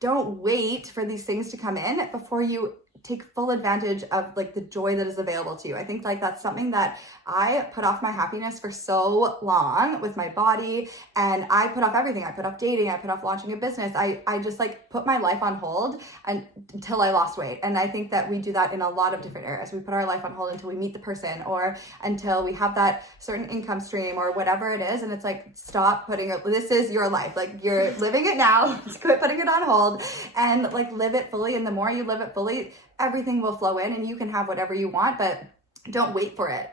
don't wait for these things to come in before you take full advantage of like the joy that is available to you. I think like that's something that I put off my happiness for so long with my body, and I put off everything. I put off dating, I put off launching a business. I just like put my life on hold until I lost weight. And I think that we do that in a lot of different areas. We put our life on hold until we meet the person, or until we have that certain income stream or whatever it is. And it's like, stop putting it, this is your life. Like, you're living it now, just quit putting it on hold and like live it fully. And the more you live it fully, everything will flow in and you can have whatever you want, but don't wait for it.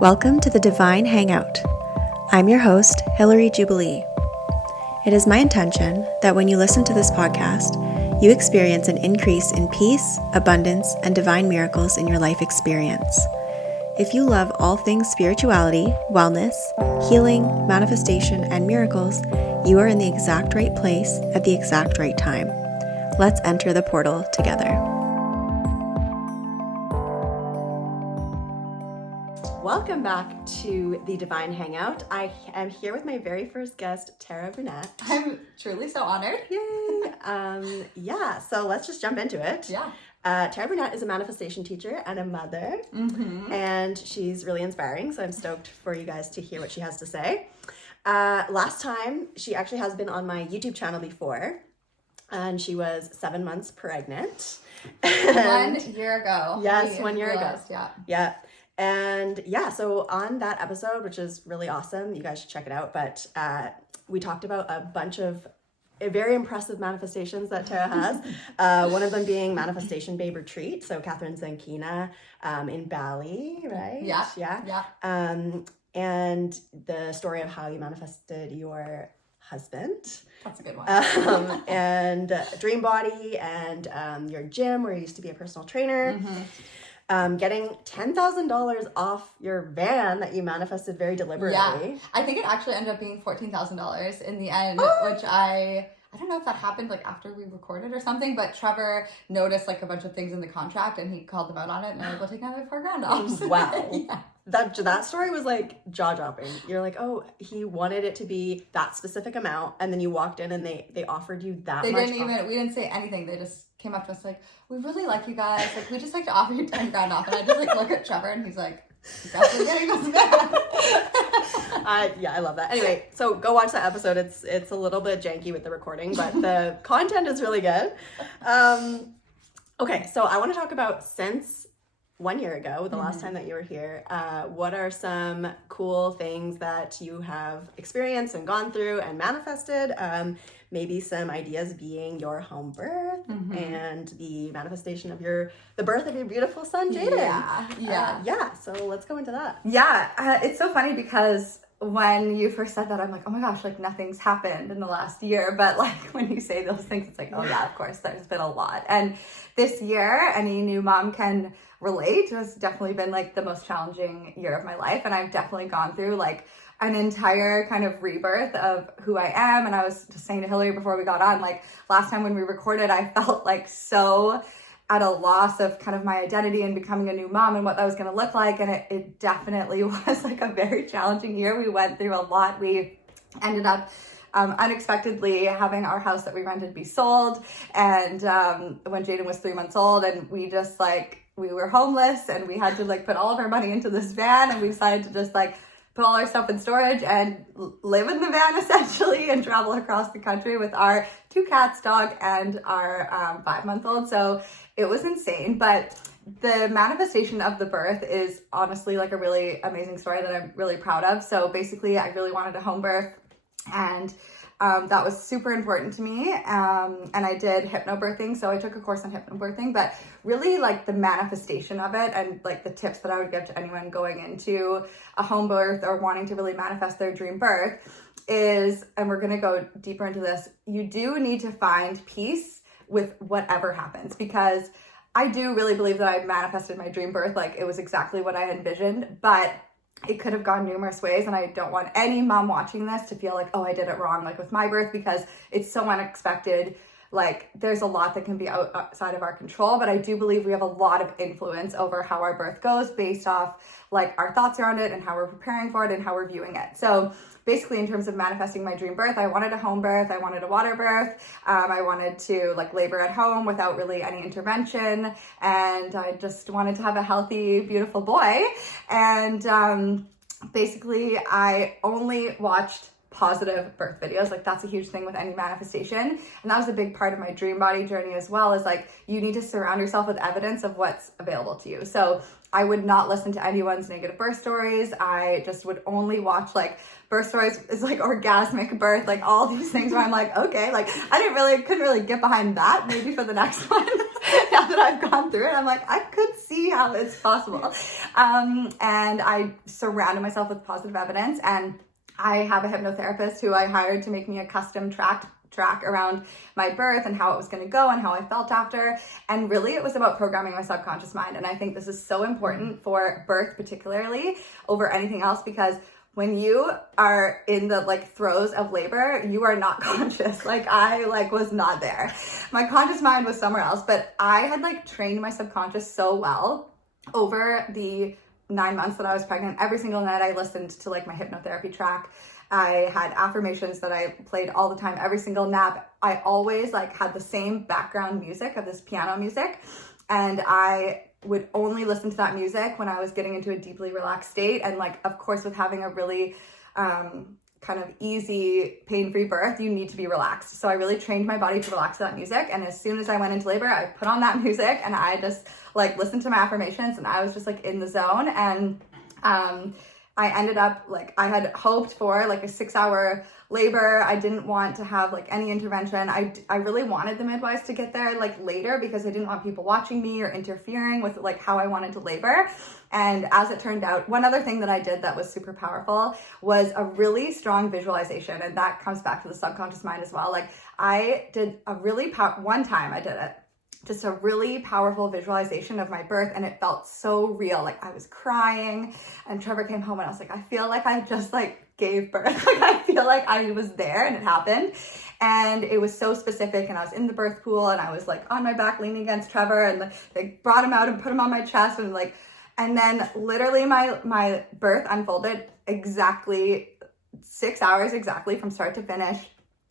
Welcome to the Divine Hangout. I'm your host, Hillary Jubilee. It is my intention that when you listen to this podcast, you experience an increase in peace, abundance, and divine miracles in your life experience. If you love all things spirituality, wellness, healing, manifestation, and miracles, you are in the exact right place at the exact right time. Let's enter the portal together. Welcome back to the Divine Hangout. I am here with my very first guest, Tara Brunet. I'm truly so honored. Yay! So let's just jump into it. Yeah. Tara Brunet is a manifestation teacher and a mother, and she's really inspiring, so I'm stoked for you guys to hear what she has to say. Last time, she actually has been on my YouTube channel before, and she was 7 months pregnant. 1 year ago. Yes, 1 year ago. Yeah. And so on that episode, which is really awesome, you guys should check it out, but we talked about a bunch of very impressive manifestations that Tara has. One of them being Manifestation Babe Retreat. So Catherine Zankina in Bali, right? Yeah. And the story of how you manifested your husband. That's a good one. And Dream Body and your gym where you used to be a personal trainer. Getting $10,000 off your van that you manifested very deliberately. Yeah, I think it actually ended up being $14,000 in the end, which I don't know if that happened like after we recorded or something, but Trevor noticed like a bunch of things in the contract and he called them out on it, and I was able to take another $4,000 off. Wow. Yeah. That story was like jaw-dropping. You're like, oh, he wanted it to be that specific amount, and then you walked in and they offered you that much. We didn't say anything. They just came up to us like, we really like you guys. Like, we just like to offer you $10,000 off. And I just like look at Trevor and he's like, definitely getting this back. I love that. Anyway, so go watch that episode. It's a little bit janky with the recording, but the content is really good. Okay, so I want to talk about since 1 year ago, the last time that you were here, what are some cool things that you have experienced and gone through and manifested? Maybe some ideas being your home birth and the manifestation of the birth of your beautiful son, Jaden. Yeah. So let's go into that. Yeah. It's so funny because when you first said that, I'm like, oh my gosh, like nothing's happened in the last year. But like when you say those things, it's like, oh yeah, of course, there's been a lot. And this year, any new mom can relate, has definitely been like the most challenging year of my life. And I've definitely gone through like an entire kind of rebirth of who I am. And I was just saying to Hillary before we got on, like last time when we recorded, I felt like so at a loss of kind of my identity and becoming a new mom and what that was going to look like. And it definitely was like a very challenging year. We went through a lot. We ended up unexpectedly having our house that we rented be sold. And when Jaden was 3 months old, and we just like, we were homeless and we had to like put all of our money into this van, and we decided to just like put all our stuff in storage and live in the van essentially and travel across the country with our 2 cats, dog, and our 5-month-old. So it was insane, but the manifestation of the birth is honestly like a really amazing story that I'm really proud of. So basically I really wanted a home birth, and that was super important to me. And I did hypnobirthing. So I took a course on hypnobirthing, but really like the manifestation of it and like the tips that I would give to anyone going into a home birth or wanting to really manifest their dream birth is, and we're going to go deeper into this, you do need to find peace with whatever happens, because I do really believe that I manifested my dream birth. Like it was exactly what I envisioned, but it could have gone numerous ways, and I don't want any mom watching this to feel like, oh, I did it wrong, like with my birth, because it's so unexpected. like there's a lot that can be outside of our control, but I do believe we have a lot of influence over how our birth goes based off like our thoughts around it and how we're preparing for it and how we're viewing it. So basically in terms of manifesting my dream birth, I wanted a home birth, I wanted a water birth, I wanted to like labor at home without really any intervention, and I just wanted to have a healthy, beautiful boy. And basically I only watched positive birth videos. Like that's a huge thing with any manifestation, and that was a big part of my dream body journey as well, is like you need to surround yourself with evidence of what's available to you. So I would not listen to anyone's negative birth stories. I just would only watch like birth stories is like orgasmic birth, like all these things where I'm like, okay, like couldn't really get behind that. Maybe for the next one, now that I've gone through it, I'm like, I could see how it's possible. And I surrounded myself with positive evidence, and I have a hypnotherapist who I hired to make me a custom track around my birth and how it was going to go and how I felt after. And really it was about programming my subconscious mind. And I think this is so important for birth particularly over anything else, because when you are in the like throes of labor, you are not conscious. Like I was not there. My conscious mind was somewhere else, but I had like trained my subconscious so well over the 9 months that I was pregnant. Every single night I listened to like my hypnotherapy track. I had affirmations that I played all the time, every single nap. I always like had the same background music of this piano music, and I would only listen to that music when I was getting into a deeply relaxed state. And like, of course, with having a really kind of easy, pain-free birth, you need to be relaxed. So I really trained my body to relax to that music. And as soon as I went into labor, I put on that music and I just like listened to my affirmations, and I was just like in the zone. And I ended up like, I had hoped for like a 6-hour labor. I didn't want to have like any intervention. I really wanted the midwives to get there like later, because I didn't want people watching me or interfering with like how I wanted to labor. And as it turned out, one other thing that I did that was super powerful was a really strong visualization. And that comes back to the subconscious mind as well. Like I did a really one time I did it, just a really powerful visualization of my birth, and it felt so real. Like I was crying, and Trevor came home and I was like, I feel like I just like gave birth. Like I feel like I was there and it happened. And it was so specific, and I was in the birth pool and I was like on my back leaning against Trevor, and they brought him out and put him on my chest, and then literally my birth unfolded exactly 6 hours exactly from start to finish.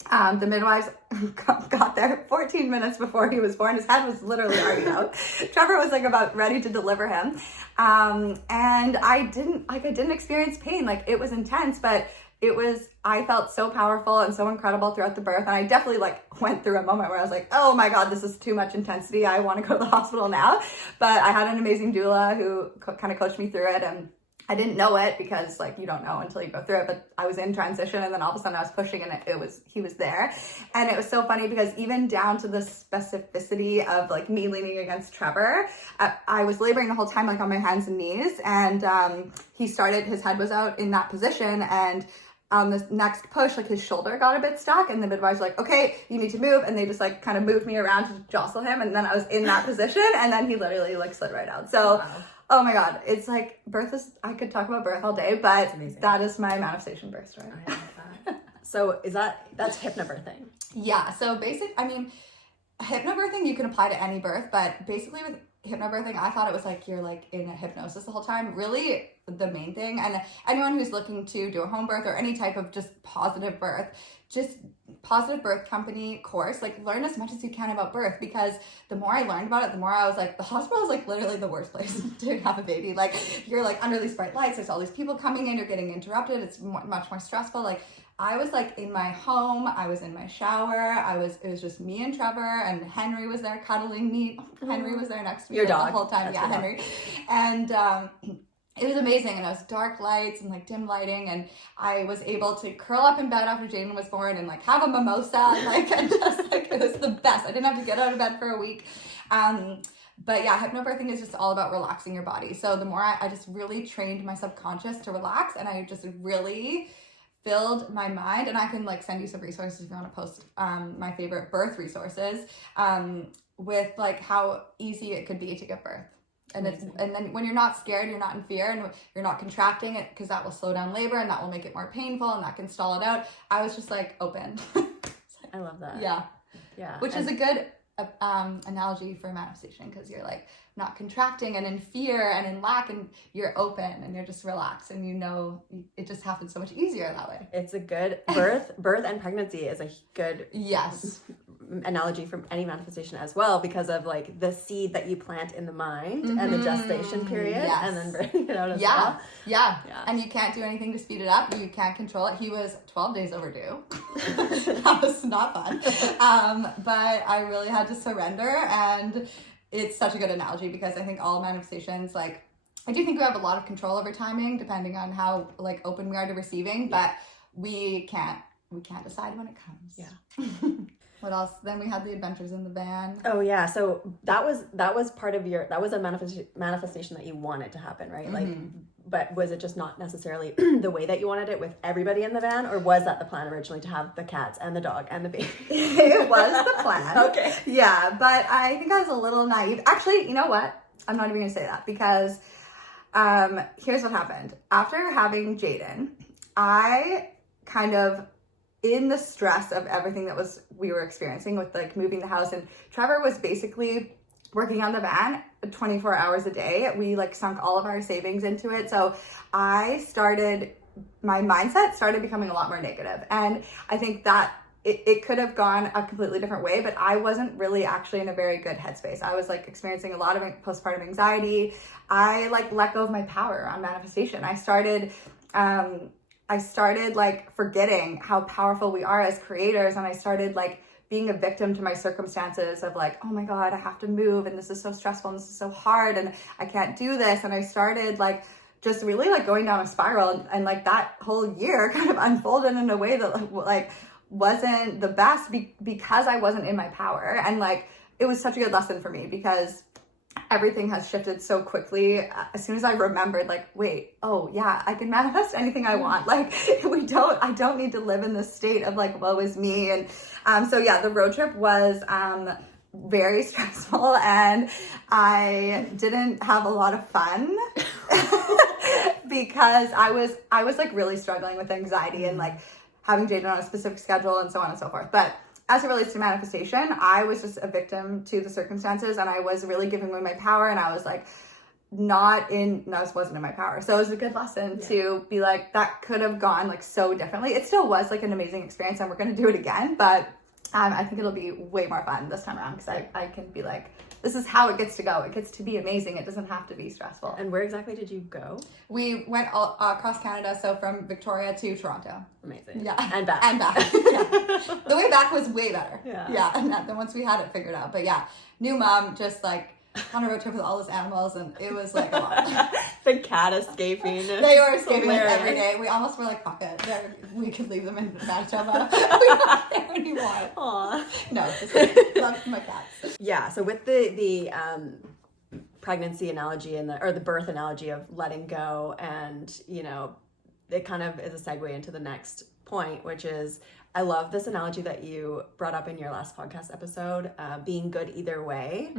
The midwives got there 14 minutes before he was born. His head was literally already out. Trevor was like about ready to deliver him. And I didn't experience pain. Like it was intense, but I felt so powerful and so incredible throughout the birth. And I definitely like went through a moment where I was like, oh my God, this is too much intensity. I want to go to the hospital now. But I had an amazing doula who kind of coached me through it, and I didn't know it because like you don't know until you go through it, but I was in transition, and then all of a sudden I was pushing, and he was there. And it was so funny because even down to the specificity of like me leaning against Trevor, I was laboring the whole time like on my hands and knees, and his head was out in that position, and on the next push, like his shoulder got a bit stuck, and the midwives were like, okay, you need to move. And they just like kind of moved me around to jostle him. And then I was in that position, and then he literally like slid right out. So, wow. Oh my God, it's like I could talk about birth all day, but that is my manifestation birth story. I love that. So that's hypnobirthing? Yeah. So hypnobirthing you can apply to any birth, but basically with hypnobirthing, I thought it was like you're like in a hypnosis the whole time. Really, the main thing, and anyone who's looking to do a home birth or any type of just positive birth company course, like learn as much as you can about birth, because the more I learned about it, the more I was like, the hospital is like literally the worst place to have a baby. Like you're like under these bright lights, there's all these people coming in, you're getting interrupted, it's much more stressful. Like I was like in my home, I was in my shower, it was just me and Trevor, and Henry was there cuddling me. Henry was there next to me your dog the whole time. That's Henry. And it was amazing, and it was dark lights and like dim lighting, and I was able to curl up in bed after Jaden was born and like have a mimosa and just like it was the best. I didn't have to get out of bed for a week. But yeah, hypnobirthing is just all about relaxing your body. So the more I just really trained my subconscious to relax, and I just really filled my mind. And I can like send you some resources if you want to post my favorite birth resources with like how easy it could be to give birth. And then when you're not scared, you're not in fear, and you're not contracting it, because that will slow down labor and that will make it more painful and that can stall it out. I was just like open. I love that. Yeah. Yeah. Which is a good analogy for manifestation, because you're like not contracting and in fear and in lack, and you're open and you're just relaxed, and you know it just happens so much easier that way. It's a good birth and pregnancy is a good analogy from any manifestation as well, because of like the seed that you plant in the mind and the gestation period and then birthing it out as well. Yeah. And you can't do anything to speed it up. You can't control it. He was 12 days overdue. That was not fun. But I really had to surrender, and it's such a good analogy, because I think all manifestations, like, I do think we have a lot of control over timing depending on how like open we are to receiving, but we can't decide when it comes. Yeah. What else? Then we had the adventures in the van. Oh yeah, so that was part of that was a manifestation that you wanted to happen, right? Like, but was it just not necessarily the way that you wanted it with everybody in the van, or was that the plan originally, to have the cats and the dog and the baby? It was the plan. Okay. Yeah, but I think I was a little naive. Actually, you know what? I'm not even gonna say that, because here's what happened. After having Jaden, I kind of, in the stress of everything that we were experiencing with like moving the house, and Trevor was basically working on the van 24 hours a day. We like sunk all of our savings into it. So my mindset started becoming a lot more negative. And I think that it could have gone a completely different way, but I wasn't really actually in a very good headspace. I was like experiencing a lot of postpartum anxiety. I like let go of my power on manifestation. I started like forgetting how powerful we are as creators, and I started like being a victim to my circumstances of like, oh my God, I have to move, and this is so stressful, and this is so hard, and I can't do this. And I started like just really like going down a spiral, and like that whole year kind of unfolded in a way that like wasn't the best because I wasn't in my power. And like it was such a good lesson for me, because everything has shifted so quickly. As soon as I remembered, like, wait, oh yeah, I can manifest anything I want. Like I don't need to live in this state of like, woe is me. And so yeah, the road trip was very stressful, and I didn't have a lot of fun because I was like really struggling with anxiety and like having Jaden on a specific schedule and so on and so forth. But as it relates to manifestation, I was just a victim to the circumstances, and I was really giving away my power, and I was like wasn't in my power. So it was a good lesson to be like, that could have gone like so differently. It still was like an amazing experience, and we're going to do it again, but I think it'll be way more fun this time around, because I can be like, this is how it gets to go. It gets to be amazing. It doesn't have to be stressful. And where exactly did you go? We went all across Canada, so from Victoria to Toronto. Amazing. Yeah. And back. Yeah. The way back was way better. Yeah. And then once we had it figured out. But yeah, new mom, just like on a road trip with all those animals, and it was like a lot. The cat escaping. They were escaping like every day. We almost were like, fuck it. We could leave them in Manitoba. We don't care anymore. Aww. No, just love my cats. Yeah, so with the pregnancy analogy and the birth analogy of letting go, and you know, it kind of is a segue into the next point, which is, I love this analogy that you brought up in your last podcast episode, being good either way.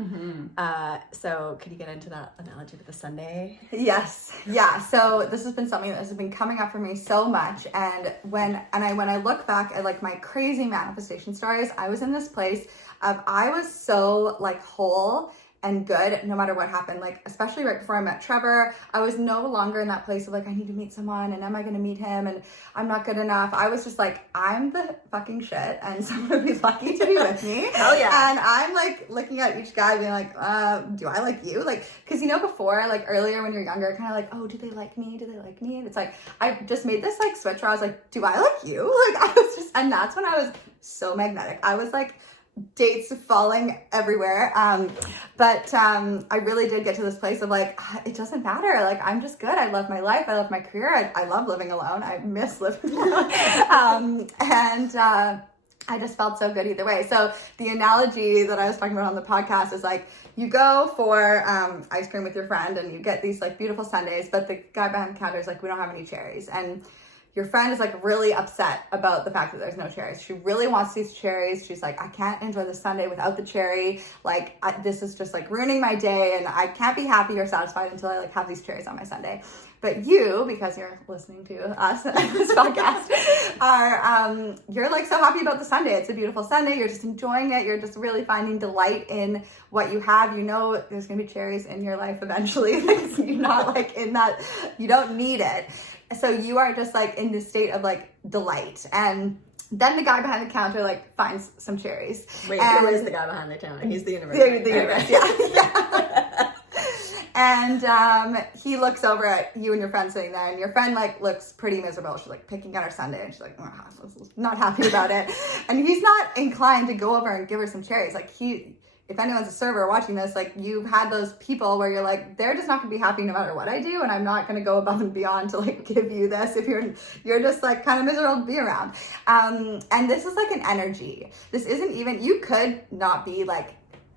So could you get into that analogy with the Sunday? Yes. Yeah. So this has been something that has been coming up for me so much. And when I look back at like my crazy manifestation stories, I was in this place of, I was so like whole and good no matter what happened. Like, especially right before I met Trevor, I was no longer in that place of like, I need to meet someone, and am I going to meet him, and I'm not good enough. I was just like, I'm the fucking shit, and someone would be lucky to be with me. Hell yeah. And I'm like looking at each guy being like, do I like you? Like, because you know, before, like earlier when you're younger, kind of like, oh, do they like me? Do they like me? And it's like, I just made this like switch where I was like, do I like you? Like, I was just, and that's when I was so magnetic. I was like, dates falling everywhere. But I really did get to this place of like, it doesn't matter. Like, I'm just good. I love my life. I love my career. I love living alone. I miss living alone. I just felt so good either way. So the analogy that I was talking about on the podcast is like, you go for ice cream with your friend, and you get these like beautiful sundaes, but the guy behind the counter is like, we don't have any cherries. And your friend is like really upset about the fact that there's no cherries. She really wants these cherries. She's like, I can't enjoy the Sunday without the cherry. Like, this is just like ruining my day, and I can't be happy or satisfied until I like have these cherries on my Sunday. But you, because you're listening to us on this podcast, you're like so happy about the Sunday. It's a beautiful Sunday. You're just enjoying it. You're just really finding delight in what you have. You know there's gonna be cherries in your life eventually. You're not like in that, you don't need it. So you are just like in this state of like delight. And then the guy behind the counter like finds some cherries. Wait, who is the guy behind the counter? He's the universe. The universe, yeah. And he looks over at you and your friend sitting there, and your friend like looks pretty miserable. She's like picking at her Sunday, and she's like, oh, not happy about it. And he's not inclined to go over and give her some cherries. Like if anyone's a server watching this, like you've had those people where you're like, they're just not gonna be happy no matter what I do, and I'm not gonna go above and beyond to like give you this if you're just like kind of miserable to be around. And this is like an energy. This isn't even, you could not be like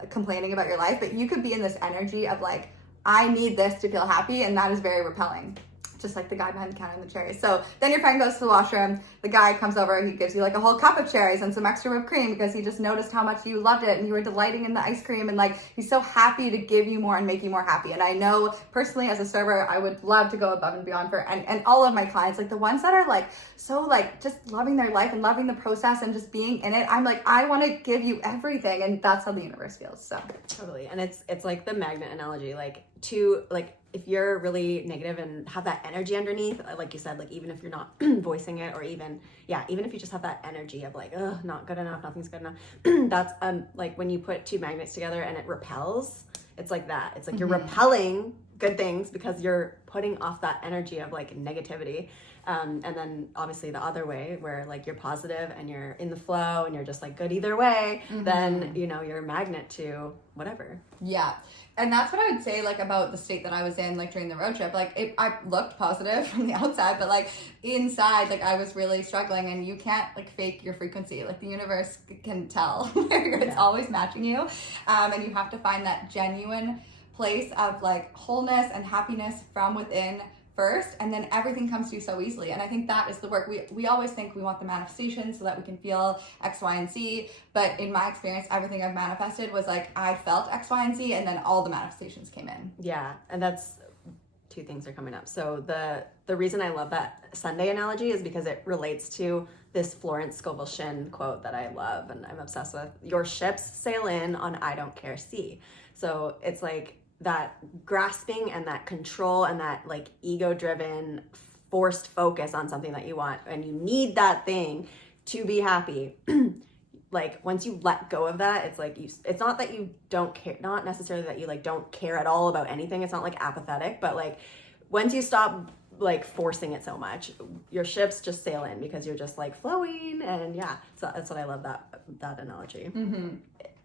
complaining about your life, but you could be in this energy of like, I need this to feel happy, and that is very repelling. Just like the guy behind the counter and the cherries. So then your friend goes to the washroom, the guy comes over, he gives you like a whole cup of cherries and some extra whipped cream because he just noticed how much you loved it and you were delighting in the ice cream, and like he's so happy to give you more and make you more happy. And I know personally as a server, I would love to go above and beyond for and all of my clients, like the ones that are like so like just loving their life and loving the process and just being in it. I'm like, I want to give you everything, and that's how the universe feels. So totally. And it's like the magnet analogy, like to like, if you're really negative and have that energy underneath, like you said, like even if you're not voicing it, or even if you just have that energy of like, oh, not good enough, nothing's good enough, that's like when you put two magnets together and it repels, it's like that. It's like you're repelling good things because you're putting off that energy of like negativity. And then obviously the other way where like you're positive and you're in the flow and you're just like good either way, then you're a magnet to whatever. Yeah. And that's what I would say like about the state that I was in like during the road trip. Like I looked positive from the outside, but like inside, like I was really struggling, and you can't like fake your frequency. Like the universe can tell where it's always matching you. And you have to find that genuine place of like wholeness and happiness from within first, and then everything comes to you so easily. And I think that is the work. We always think we want the manifestation so that we can feel X, Y, and Z, but in my experience, everything I've manifested was like I felt X, Y, and Z, and then all the manifestations came in. Yeah, and that's two things are coming up. So the reason I love that Sunday analogy is because it relates to this Florence Scovel Shinn quote that I love and I'm obsessed with. Your ships sail in on I don't care sea. So it's like that grasping and that control and that like ego-driven forced focus on something that you want, and you need that thing to be happy. Like once you let go of that, it's like it's not that you don't care, not necessarily that you like don't care at all about anything. It's not like apathetic, but like once you stop like forcing it so much, your ships just sail in because you're just like flowing. And yeah, so that's what I love that analogy.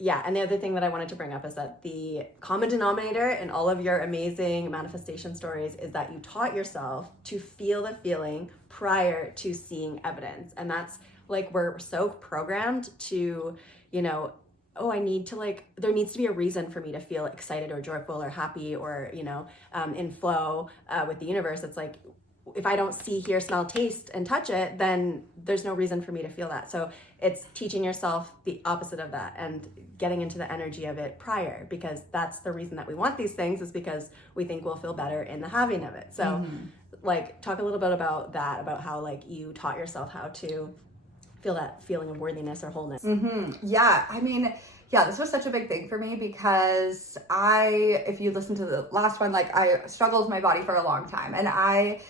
Yeah, and the other thing that I wanted to bring up is that the common denominator in all of your amazing manifestation stories is that you taught yourself to feel the feeling prior to seeing evidence. And that's like, we're so programmed to, oh, I need to like, there needs to be a reason for me to feel excited or joyful or happy or, in flow with the universe. It's like, if I don't see, hear, smell, taste, and touch it, then there's no reason for me to feel that. So it's teaching yourself the opposite of that and getting into the energy of it prior, because that's the reason that we want these things, is because we think we'll feel better in the having of it. So like, talk a little bit about that, about how like you taught yourself how to feel that feeling of worthiness or wholeness. Yeah, I mean, yeah, this was such a big thing for me because if you listen to the last one, like I struggled with my body for a long time, and I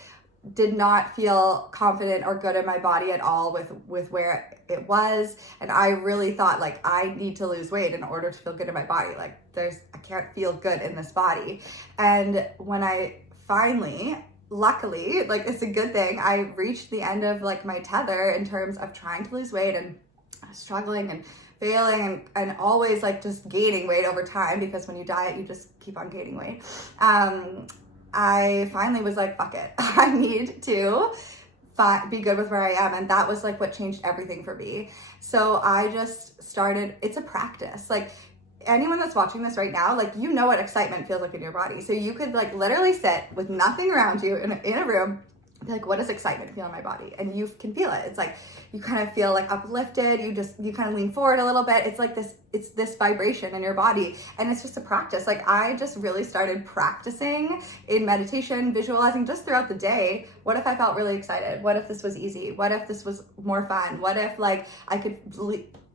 did not feel confident or good in my body at all with where it was. And I really thought like, I need to lose weight in order to feel good in my body. Like I can't feel good in this body. And when I finally, luckily, like it's a good thing, I reached the end of like my tether in terms of trying to lose weight and struggling and failing and always like just gaining weight over time, because when you diet, you just keep on gaining weight. I finally was like, fuck it. I need to be good with where I am. And that was like what changed everything for me. So I just started, it's a practice. Like anyone that's watching this right now, like, what excitement feels like in your body. So you could like literally sit with nothing around you in a room be like, what does excitement feel in my body? And you can feel it. It's like, you kind of feel like uplifted. You kind of lean forward a little bit. It's like it's this vibration in your body. And it's just a practice. Like, I just really started practicing in meditation, visualizing just throughout the day. What if I felt really excited? What if this was easy? What if this was more fun? What if like I could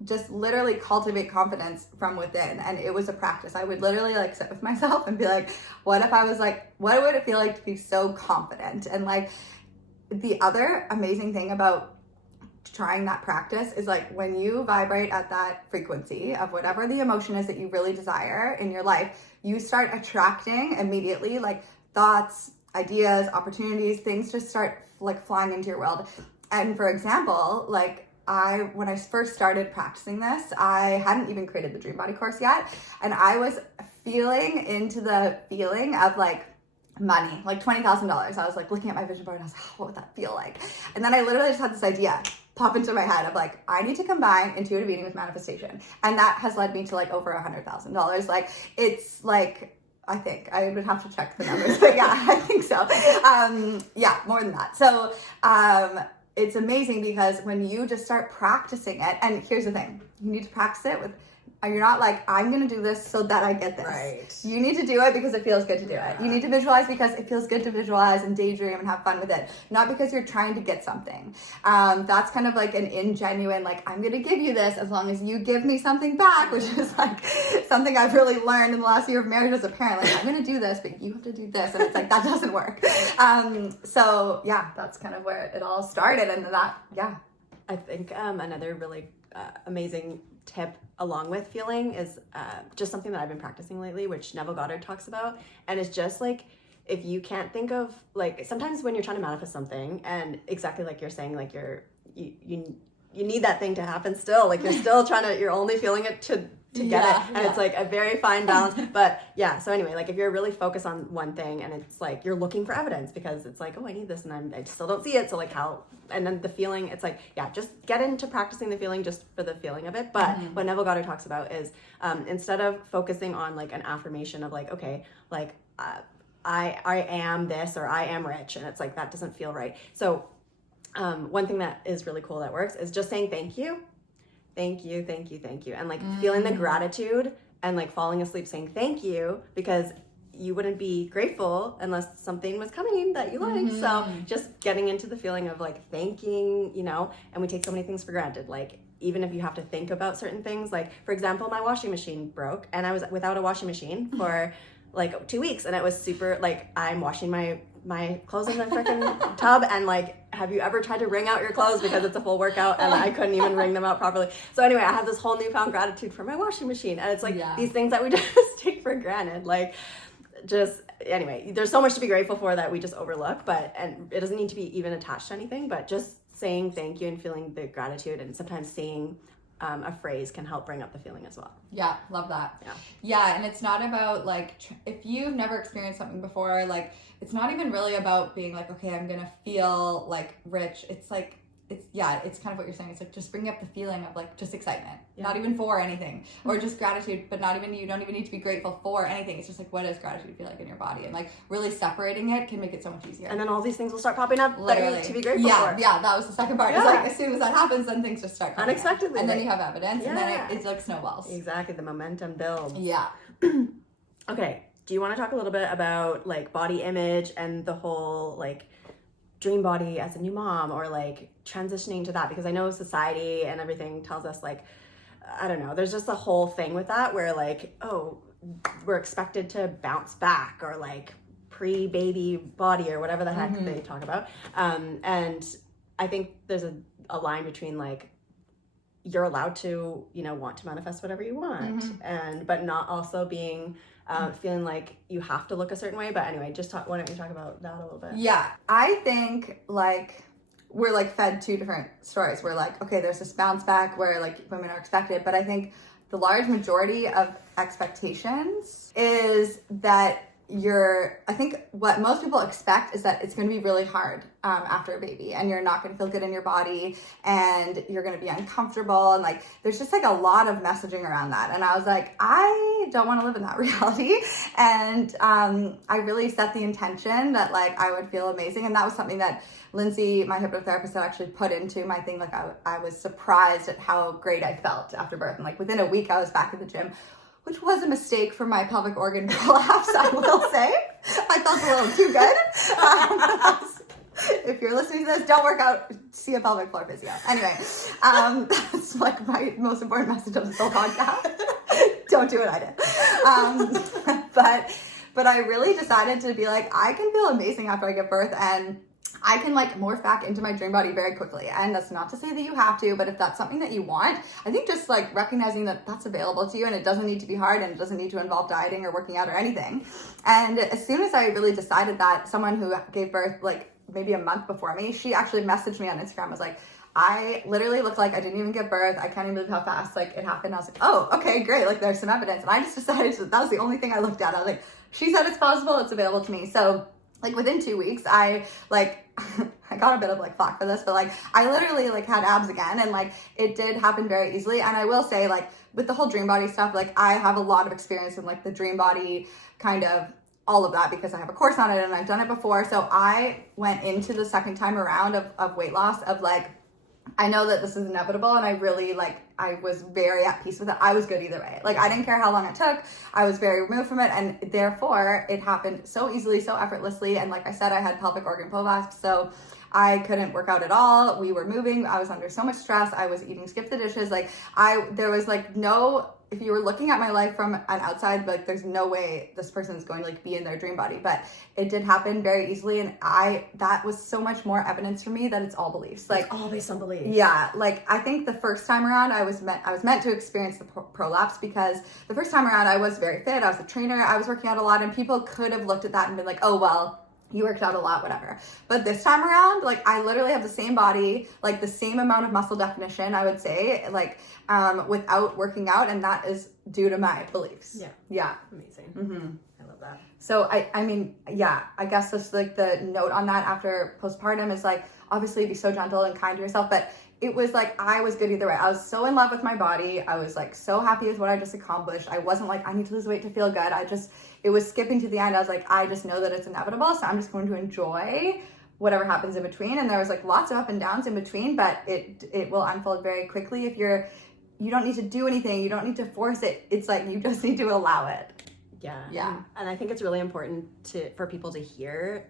just literally cultivate confidence from within? And it was a practice. I would literally like sit with myself and be like, what if I was like, what would it feel like to be so confident? And like, the other amazing thing about trying that practice is like, when you vibrate at that frequency of whatever the emotion is that you really desire in your life, you start attracting immediately like thoughts, ideas, opportunities, things just start like flying into your world. And for example, like, when I first started practicing this, I hadn't even created the Dream Body course yet. And I was feeling into the feeling of like money, like $20,000. I was like looking at my vision board and I was like, oh, what would that feel like? And then I literally just had this idea pop into my head of like, I need to combine intuitive eating with manifestation. And that has led me to like over $100,000. Like, it's like, I think I would have to check the numbers, but yeah, I think so. Yeah, more than that. So, it's amazing because when you just start practicing it, and here's the thing, you need to practice it with, you're not like, I'm going to do this so that I get this. Right. You need to do it because it feels good to do it. You need to visualize because it feels good to visualize and daydream and have fun with it. Not because you're trying to get something. That's kind of like an ingenuine, like, I'm going to give you this as long as you give me something back, which is like something I've really learned in the last year of marriage as a parent. Like, I'm going to do this, but you have to do this. And it's like, that doesn't work. So yeah, that's kind of where it all started. And that, yeah. I think another really amazing tip along with feeling is just something that I've been practicing lately, which Neville Goddard talks about. And it's just like, if you can't think of, like, sometimes when you're trying to manifest something, and exactly like you're saying, like you need that thing to happen still, like you're still trying to, you're only feeling it to get it, and it's like a very fine balance. But yeah, so anyway, like if you're really focused on one thing and it's like you're looking for evidence because it's like, oh, I need this and I still don't see it, so like how, and then the feeling, it's like, yeah, just get into practicing the feeling just for the feeling of it. But what Neville Goddard talks about is instead of focusing on like an affirmation of like, okay, like I am this, or I am rich, and it's like, that doesn't feel right. So one thing that is really cool that works is just saying thank you, and like feeling the gratitude and like falling asleep saying thank you, because you wouldn't be grateful unless something was coming that you liked. So just getting into the feeling of like thanking, you know, and we take so many things for granted. Like, even if you have to think about certain things, like for example, my washing machine broke and I was without a washing machine for like 2 weeks, and it was super, like, I'm washing my clothes in the freaking tub, and like, have you ever tried to wring out your clothes because it's a full workout, and I couldn't even wring them out properly. So anyway, I have this whole newfound gratitude for my washing machine, and it's like these things that we just take for granted, like, just anyway, there's so much to be grateful for that we just overlook. But, and it doesn't need to be even attached to anything, but just saying thank you and feeling the gratitude, and sometimes saying a phrase can help bring up the feeling as well. Yeah, love that. Yeah, and it's not about like, if you've never experienced something before, like, it's not even really about being like, okay, I'm gonna feel like rich. It's like, it's kind of what you're saying. It's like just bringing up the feeling of like just excitement, not even for anything, or just gratitude, but not even, you don't even need to be grateful for anything. It's just like, what does gratitude feel like in your body? And like really separating it can make it so much easier. And then all these things will start popping up that you need to be grateful for. Yeah, that was the second part. It's like, as soon as that happens, then things just start unexpectedly, and then you have evidence, and then it's like snowballs. Exactly, the momentum builds. Yeah. Okay, do you want to talk a little bit about like body image and the whole like dream body as a new mom, or like transitioning to that? Because I know society and everything tells us like, I don't know, there's just a whole thing with that where like, oh, we're expected to bounce back, or like pre-baby body, or whatever the heck they talk about. And I think there's a line between like, you're allowed to, you know, want to manifest whatever you want, and but not also being feeling like you have to look a certain way. But anyway, why don't you talk about that a little bit? Yeah, I think like we're like fed two different stories. We're like, okay, there's this bounce back where like women are expected, but I think the large majority of expectations is that I think what most people expect is that it's going to be really hard after a baby, and you're not going to feel good in your body, and you're going to be uncomfortable, and like there's just like a lot of messaging around that. And I was like, I don't want to live in that reality. And I really set the intention that like I would feel amazing, and that was something that Lindsay, my hypnotherapist, had actually put into my thing. Like I was surprised at how great I felt after birth, and like within a week I was back at the gym, which was a mistake for my pelvic organ prolapse, I will say. I felt a little too good. If you're listening to this, don't work out, see a pelvic floor physio. Anyway, that's like my most important message of this whole podcast. Don't do what I did. But I really decided to be like, I can feel amazing after I give birth, and I can like morph back into my dream body very quickly. And that's not to say that you have to, but if that's something that you want, I think just like recognizing that that's available to you, and it doesn't need to be hard, and it doesn't need to involve dieting or working out or anything. And as soon as I really decided that, someone who gave birth like maybe a month before me, she actually messaged me on Instagram, was like, I literally look like I didn't even give birth. I can't even believe how fast like it happened. I was like, oh, okay, great. Like there's some evidence. And I just decided that was the only thing I looked at. I was like, she said it's possible, it's available to me. So like within 2 weeks, I got a bit of like flack for this, but like I literally like had abs again, and like it did happen very easily. And I will say, like with the whole dream body stuff, like I have a lot of experience in like the dream body kind of all of that, because I have a course on it and I've done it before. So I went into the second time around of weight loss of like, I know that this is inevitable, and I really like, I was very at peace with it. I was good either way. Like I didn't care how long it took. I was very removed from it, and therefore it happened so easily, so effortlessly. And like I said, I had pelvic organ prolapse, so I couldn't work out at all. We were moving. I was under so much stress. I was eating skip the dishes. Like there was like no, if you were looking at my life from an outside, like there's no way this person is going to like be in their dream body, but it did happen very easily. And that was so much more evidence for me that it's all beliefs. Like it's all based on beliefs. Yeah. Like I think the first time around I was meant to experience the prolapse, because the first time around I was very fit. I was a trainer. I was working out a lot, and people could have looked at that and been like, oh, well, you worked out a lot, whatever. But this time around, like I literally have the same body, like the same amount of muscle definition, I would say, like without working out, and that is due to my beliefs. Yeah. Amazing. Mm-hmm. I love that. So I mean, yeah, I guess just like the note on that after postpartum is like, obviously be so gentle and kind to yourself, but it was like, I was good either way. I was so in love with my body. I was like so happy with what I just accomplished. I wasn't like, I need to lose weight to feel good. It was skipping to the end. I was like, I just know that it's inevitable, so I'm just going to enjoy whatever happens in between. And there was like lots of up and downs in between, but it will unfold very quickly. If you don't need to do anything. You don't need to force it. It's like, you just need to allow it. Yeah. And I think it's really important for people to hear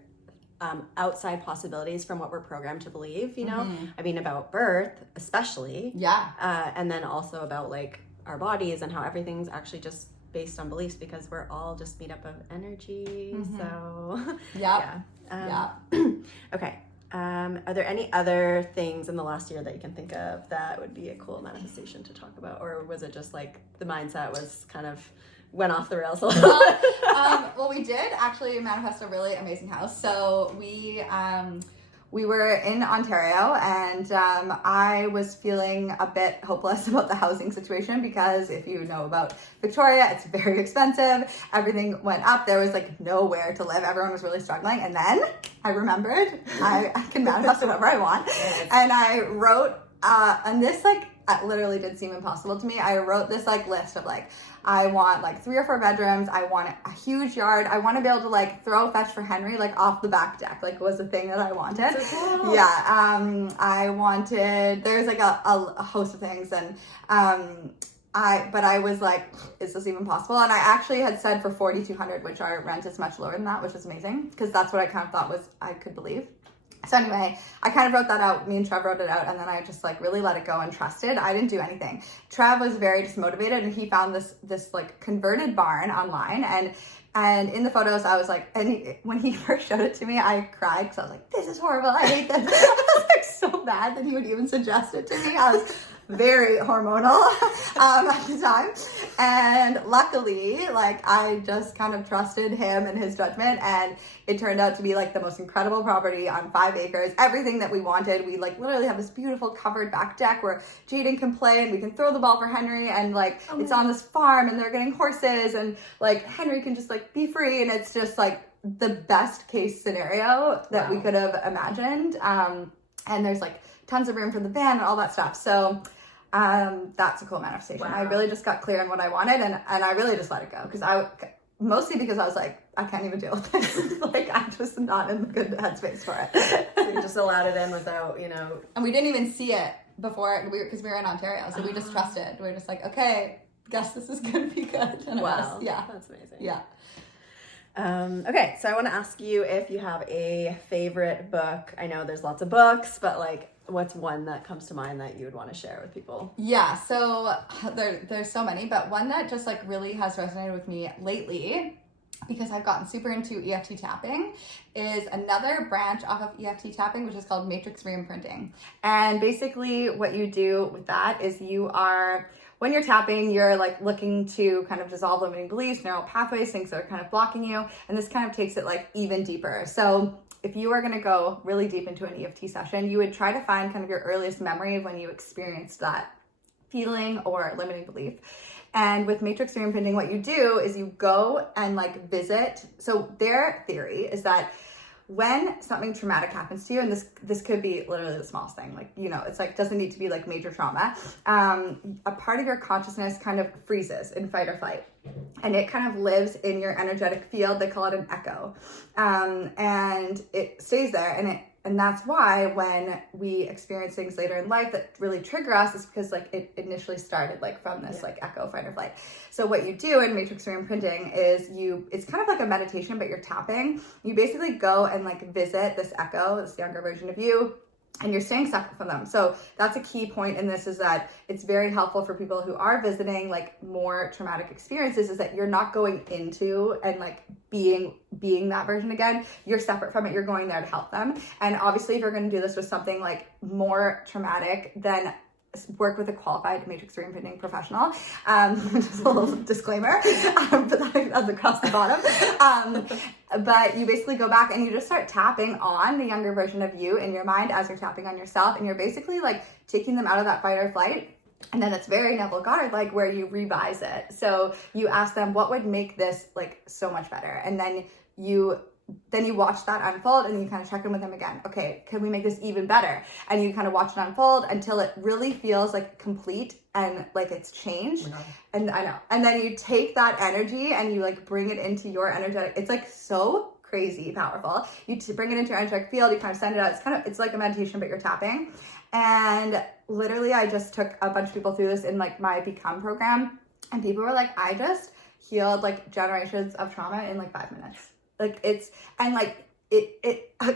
outside possibilities from what we're programmed to believe, you know? Mm-hmm. I mean, about birth, especially. Yeah. And then also about like our bodies and how everything's actually just based on beliefs, because we're all just made up of energy. Mm-hmm. So yeah. Okay. Are there any other things in the last year that you can think of that would be a cool manifestation to talk about? Or was it just like the mindset was kind of went off the rails a little? Well, we did actually manifest a really amazing house. So we were in Ontario, and I was feeling a bit hopeless about the housing situation, because if you know about Victoria, it's very expensive. Everything went up. There was like nowhere to live. Everyone was really struggling. And then I remembered I can manifest whatever I want. Yes. And I wrote, and this like literally did seem impossible to me. I wrote this like list of like, I want like 3 or 4 bedrooms. I want a huge yard. I want to be able to like throw fetch for Henry like off the back deck, like was the thing that I wanted. So cool. Yeah. I wanted, there's like a host of things, and but I was like, is this even possible? And I actually had said for 4,200, which our rent is much lower than that, which is amazing, because that's what I kind of thought was I could believe. So anyway, I kind of wrote that out. Me and Trev wrote it out, and then I just like really let it go and trusted. I didn't do anything. Trev was very dismotivated, and he found this like converted barn online, and in the photos I was like, and when he first showed it to me, I cried, because I was like, this is horrible. I hate this. I was like so bad that he would even suggest it to me. I was very hormonal at the time. And luckily, like, I just kind of trusted him and his judgment, and it turned out to be like the most incredible property on 5 acres. Everything that we wanted. We like literally have this beautiful covered back deck where Jaden can play and we can throw the ball for Henry, and like it's on this farm and they're getting horses, and like Henry can just like be free, and it's just like the best case scenario that we could have imagined. And there's like tons of room for the van and all that stuff. So that's a cool manifestation. I really just got clear on what I wanted, and I really just let it go, mostly because I was like, I can't even deal with this. Like, I'm just not in the good headspace for it. So you just allowed it in without, And we didn't even see it before, because we were in Ontario, so we just trusted. We were just like, okay, guess this is gonna be good. And wow. Yeah. That's amazing. Yeah. Okay, so I want to ask you if you have a favorite book. I know there's lots of books, but like, what's one that comes to mind that you would want to share with people? Yeah, so there's so many, but one that just like really has resonated with me lately, because I've gotten super into EFT tapping, is another branch off of EFT tapping, which is called matrix reimprinting. And basically what you do with that is when you're tapping, you're like looking to kind of dissolve limiting beliefs, neural pathways, things that are kind of blocking you. And this kind of takes it like even deeper. So if you are going to go really deep into an EFT session, you would try to find kind of your earliest memory of when you experienced that feeling or limiting belief. And with matrix reimprinting, what you do is you go and like visit. So their theory is that when something traumatic happens to you, and this could be literally the smallest thing, like, it's like, doesn't need to be like major trauma, a part of your consciousness kind of freezes in fight or flight, and it kind of lives in your energetic field. They call it an echo, and it stays there, and that's why when we experience things later in life that really trigger us, is because like it initially started like from this like echo, fight or flight. So what you do in matrix reimprinting is it's kind of like a meditation, but you're tapping. You basically go and like visit this echo, this younger version of you, and you're staying separate from them. So that's a key point in this, is that it's very helpful for people who are visiting like more traumatic experiences, is that you're not going into and like being that version again. You're separate from it. You're going there to help them. And obviously if you're going to do this with something like more traumatic, then work with a qualified matrix reimprinting professional. Just a little disclaimer, but that's across the bottom. But you basically go back and you just start tapping on the younger version of you in your mind as you're tapping on yourself, and you're basically like taking them out of that fight or flight. And then it's very Neville Goddard like, where you revise it. So you ask them, what would make this like so much better? And then you watch that unfold, and you kind of check in with them again. Okay, can we make this even better? And you kind of watch it unfold until it really feels like complete and like it's changed. And I know. And then you take that energy and you like bring it into your energetic. It's like so crazy powerful. You bring it into your energetic field. You kind of send it out. It's like a meditation, but you're tapping. And literally, I just took a bunch of people through this in like my Become program, and people were like, I just healed like generations of trauma in like 5 minutes. Like it's, and like it I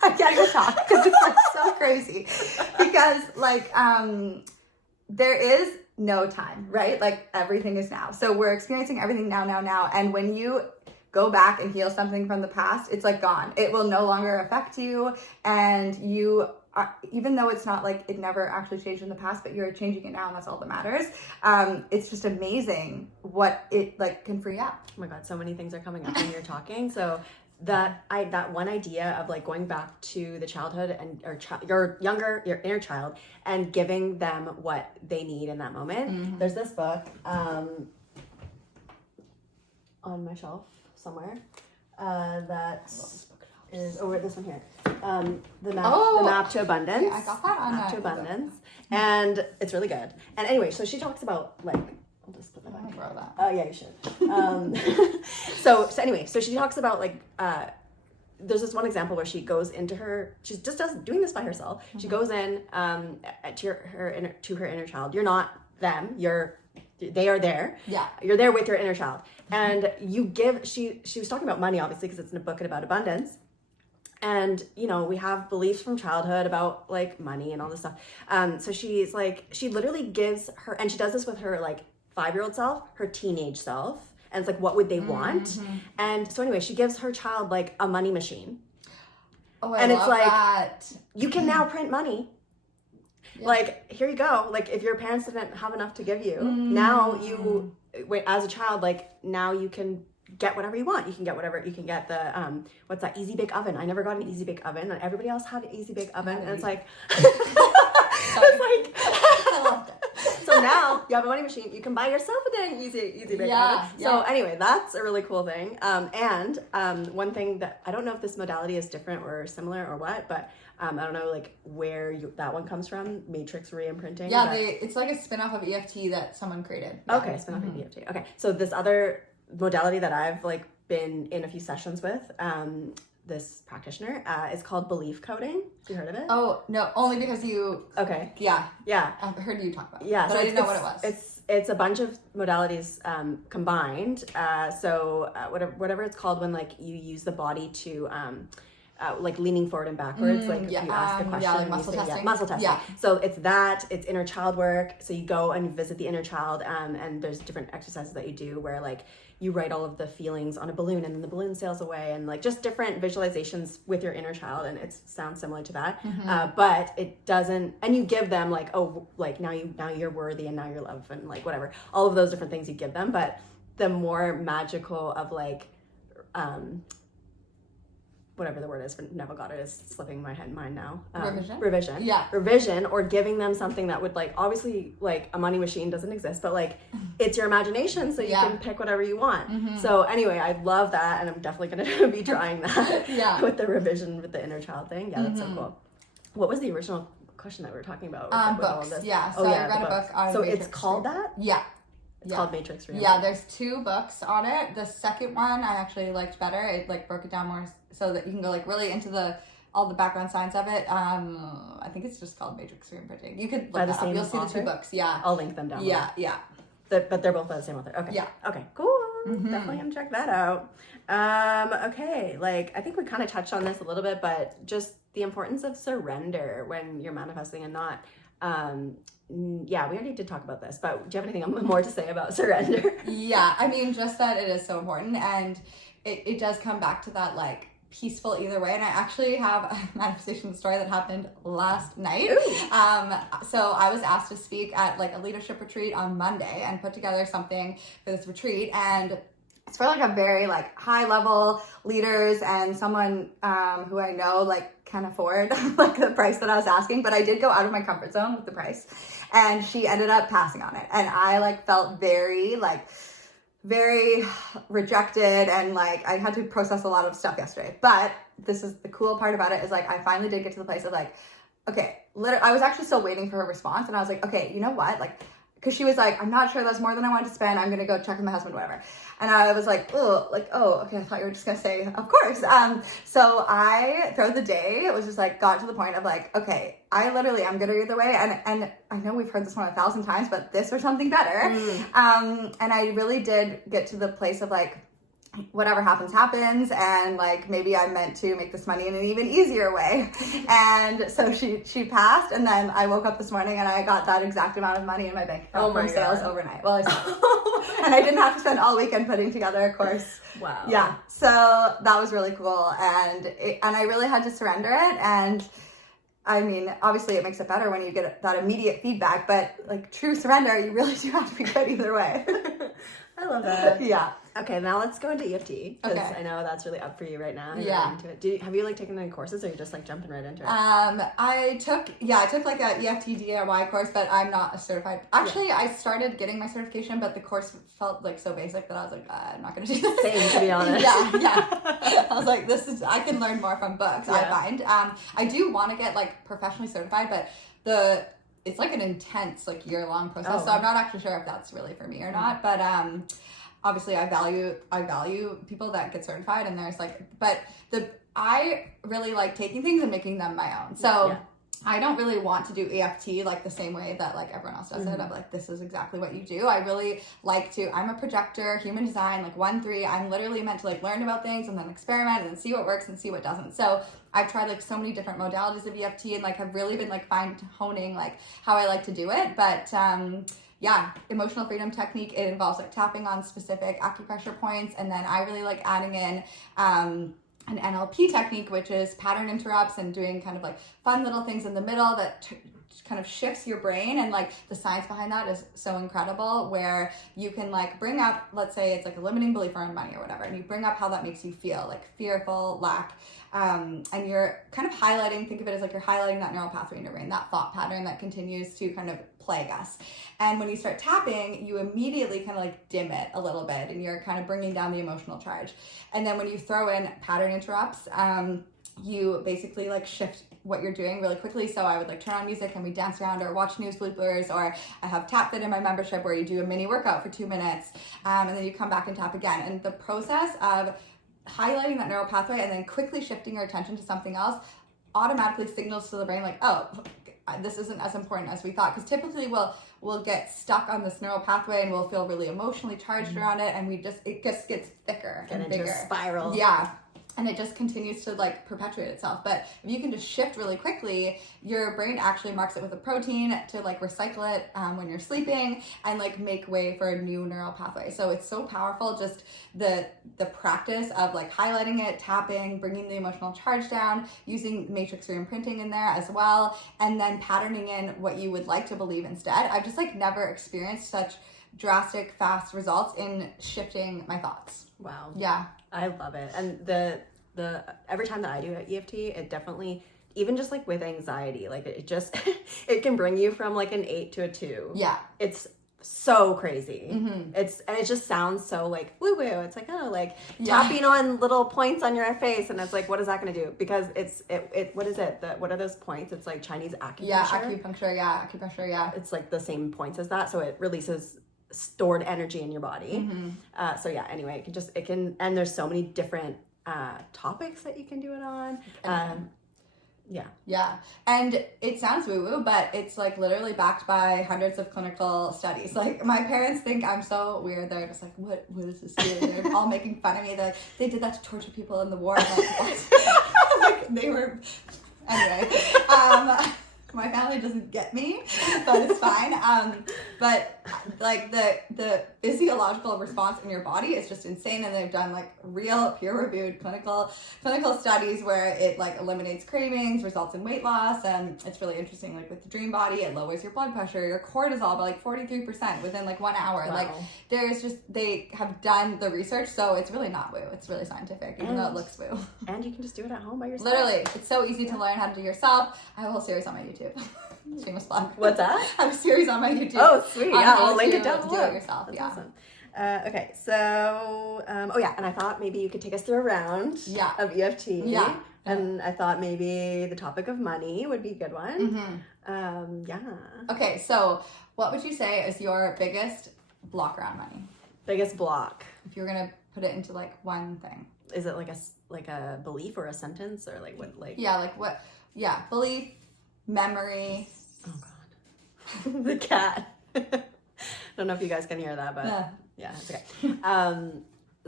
can't even talk because it's like so crazy, because like there is no time, right? Like everything is now. So we're experiencing everything now. And when you go back and heal something from the past, it's like gone. It will no longer affect you, and you are, even though it's not like it never actually changed in the past, but you're changing it now, and that's all that matters. It's just amazing what it like can free up. Oh my God, so many things are coming up when you're talking. So that one idea of like going back to the childhood and your inner child, and giving them what they need in that moment. Mm-hmm. There's this book on my shelf somewhere that is this one here. The map to abundance. Yeah, I got that on Map to abundance, and it's really good. And anyway, so she talks about like, I'll just put that back. Throw that. Oh yeah, you should. So anyway, so she talks about like there's this one example where she goes into she's just doing this by herself. Mm-hmm. She goes in to her inner child. You're not them. They are there. Yeah. You're there with your inner child, and you give. She was talking about money, obviously, because it's in a book about abundance. And, we have beliefs from childhood about like money and all this stuff. So she's like, she literally gives her, and she does this with her like 5-year-old self, her teenage self. And it's like, what would they want? Mm-hmm. And so anyway, she gives her child like a money machine. Oh, I love that. You can now print money. Like, here you go. Like, if your parents didn't have enough to give you, now you, as a child, like, now you can get whatever you want. You can get whatever, you can get the, what's that, Easy Bake Oven. I never got an Easy Bake Oven, and everybody else had an Easy Bake Oven, and it's like, I loved it. so now you have a money machine, you can buy yourself a dang Easy Bake Oven. So anyway, that's a really cool thing. And one thing that, I don't know if this modality is different or similar or what, but I don't know like where that one comes from, matrix reimprinting. Yeah, it's like a spin-off of EFT that someone created. Yeah. Okay, spin-off of EFT. Okay, so this other modality that I've like been in a few sessions with, this practitioner, is called belief coding. Have you heard of it? Oh, no, only because you... Okay. Yeah. Yeah. I've heard you talk about it. Yeah. But So I didn't know what it was. It's a bunch of modalities combined. So whatever it's called when like you use the body to... like leaning forward and backwards, like if you ask a question. Yeah, like muscle testing. Muscle testing. Yeah. So it's inner child work. So you go and you visit the inner child, and there's different exercises that you do where like you write all of the feelings on a balloon, and then the balloon sails away, and like just different visualizations with your inner child, and it sounds similar to that. But it doesn't, and you give them like, oh, like now you're worthy, and now you're loved, and like whatever, all of those different things you give them. But the more magical of like, whatever the word is for never got it is slipping my mind now. Revision. Yeah. Revision, or giving them something that would like, obviously like a money machine doesn't exist, but like it's your imagination, so you can pick whatever you want. So anyway, I love that, and I'm definitely going to be trying that with the revision with the inner child thing. Yeah, that's so cool. What was the original question that we were talking about? With all books. this? Yeah. So I read a book on So Matrix it's called that? Yeah. It's called Matrix Reimprinting. Yeah, there's 2 books on it. The second one I actually liked better. It like broke it down more so that you can go like really into all the background science of it. I think it's just called Matrix Reimprinting. You could look that up. You'll see the 2 books. Yeah. I'll link them down below. Yeah. But they're both by the same author. Okay. Yeah. Okay, cool. Definitely gonna check that out. Okay, like I think we kind of touched on this a little bit, but just the importance of surrender when you're manifesting and not yeah, we already did talk about this, but do you have anything more to say about surrender? Yeah, I mean, just that it is so important, and it does come back to that like peaceful either way. And I actually have a manifestation story that happened last night. So I was asked to speak at like a leadership retreat on Monday and put together something for this retreat, and it's for like a very like high level leaders and someone who I know like can afford like the price that I was asking, but I did go out of my comfort zone with the price, and she ended up passing on it, and I like felt very rejected, and like I had to process a lot of stuff yesterday. But this is the cool part about it, is like I finally did get to the place of like, okay, I was actually still waiting for her response, and I was like, okay, you know what, like, because she was like, I'm not sure that's more than I wanted to spend, I'm gonna go check with my husband, whatever. And I was like, oh, okay, I thought you were just gonna say, of course. So I, throughout the day, it was just like, got to the point of like, okay, I literally am good either way. And I know we've heard this one 1,000 times, but this or something better. And I really did get to the place of like, whatever happens, and like maybe I'm meant to make this money in an even easier way. And so she passed, and then I woke up this morning and I got that exact amount of money in my bank account from sales overnight. Well, and I didn't have to spend all weekend putting together a course. Wow. Yeah, so that was really cool, and I really had to surrender it. And I mean, obviously it makes it better when you get that immediate feedback, but like true surrender, you really do have to be good either way. I love that. Yeah. Okay, now let's go into EFT, because I know that's really up for you right now. You're into it. Have you like taken any courses, or are you just like jumping right into it? I took like a EFT DIY course, but I'm not a certified. Actually, I started getting my certification, but the course felt like so basic that I was like, I'm not gonna do this. Same, to be honest. Yeah. I was like, I can learn more from books. I find. I do want to get like professionally certified, but it's like an intense like year-long process, so I'm not actually sure if that's really for me or not. But obviously I value people that get certified, and there's like, but I really like taking things and making them my own. So I don't really want to do EFT like the same way that like everyone else does it. I'm like, this is exactly what you do. I really like to, I'm a projector, human design, like 1-3. I'm literally meant to like learn about things and then experiment and then see what works and see what doesn't. So I've tried like so many different modalities of EFT, and like have really been like fine-honing like how I like to do it. But emotional freedom technique, it involves like tapping on specific acupressure points, and then I really like adding in an NLP technique, which is pattern interrupts, and doing kind of like fun little things in the middle that kind of shifts your brain, and like the science behind that is so incredible, where you can like bring up, let's say it's like a limiting belief around money or whatever, and you bring up how that makes you feel, like fearful, lack, and you're kind of highlighting, think of it as like you're highlighting that neural pathway in your brain, that thought pattern that continues to kind of plague us. And when you start tapping, you immediately kind of like dim it a little bit, and you're kind of bringing down the emotional charge. And then when you throw in pattern interrupts, you basically like shift what you're doing really quickly. So I would like turn on music and we dance around or watch news bloopers, or I have Tap Fit in my membership where you do a mini workout for 2 minutes, and then you come back and tap again. And the process of highlighting that neural pathway and then quickly shifting your attention to something else automatically signals to the brain like, oh, this isn't as important as we thought. Because typically we'll get stuck on this neural pathway and we'll feel really emotionally charged around it, and it just gets thicker and bigger. Into a spiral. Yeah. And it just continues to like perpetuate itself. But if you can just shift really quickly, your brain actually marks it with a protein to like recycle it when you're sleeping, and like make way for a new neural pathway. So it's so powerful, just the practice of like highlighting it, tapping, bringing the emotional charge down, using matrix reimprinting in there as well, and then patterning in what you would like to believe instead. I've just like never experienced such drastic, fast results in shifting my thoughts. Wow. Yeah. I love it. And the every time that I do EFT, it definitely, even just like with anxiety, like it just it can bring you from like an 8 to a 2. Yeah. It's so crazy. Mm-hmm. It just sounds so like woo woo. It's like, oh, like tapping on little points on your face, and it's like, what is that going to do? Because what is it? What are those points? It's like Chinese acupuncture. Yeah, acupuncture. Yeah. It's like the same points as that, so it releases stored energy in your body. Mm-hmm. So yeah, anyway, it can, and there's so many different topics that you can do it on. Yeah. And it sounds woo-woo, but it's like literally backed by hundreds of clinical studies. Like my parents think I'm so weird. They're just like, what is this doing? They're all making fun of me. They did that to torture people in the war. I'm like, what? Like they were, anyway. My family doesn't get me, but it's fine. But like the physiological response in your body is just insane, and they've done like real peer-reviewed clinical studies where it like eliminates cravings, results in weight loss, and it's really interesting. Like with the Dream Body, it lowers your blood pressure, your cortisol by like 43% within like 1 hour. Wow. Like they have done the research, so it's really not woo. It's really scientific, even though it looks woo. And you can just do it at home by yourself. Literally, it's so easy to learn how to do yourself. I have a whole series on my YouTube. Shameless plug. What's that? I have a series on my YouTube. Oh, sweet. Yeah, I'll link it down Do below. it yourself. That's yeah. awesome. Okay, so and I thought maybe you could take us through a round of EFT. Yeah. And I thought maybe the topic of money would be a good one. Mm-hmm. Okay, so what would you say is your biggest block around money? Biggest block. If you were gonna put it into like one thing. Is it like a belief or a sentence, or like what like? Yeah, like what? Yeah, belief, memory. Oh God, the cat. I don't know if you guys can hear that, but yeah, it's okay.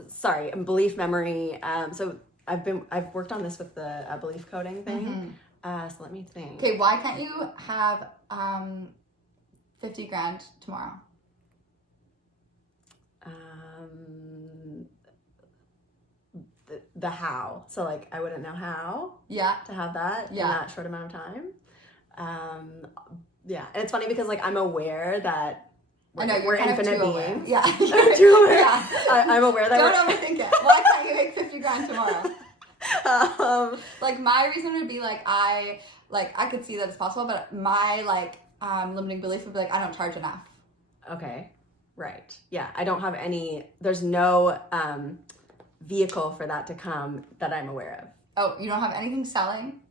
Sorry, belief, memory. So I've worked on this with the belief coding thing. Mm-hmm. So let me think. Okay, why can't you have 50 grand tomorrow? The how. So like I wouldn't know how to have that in that short amount of time. And it's funny because like I'm aware that we're infinite beings. Yeah. I'm too aware. Yeah. I'm aware that don't overthink it. Why can't you make 50 grand tomorrow? Like my reason would be like I could see that it's possible, but my like limiting belief would be like I don't charge enough. Okay. Right. Yeah. I don't have there's no vehicle for that to come that I'm aware of. Oh, you don't have anything selling?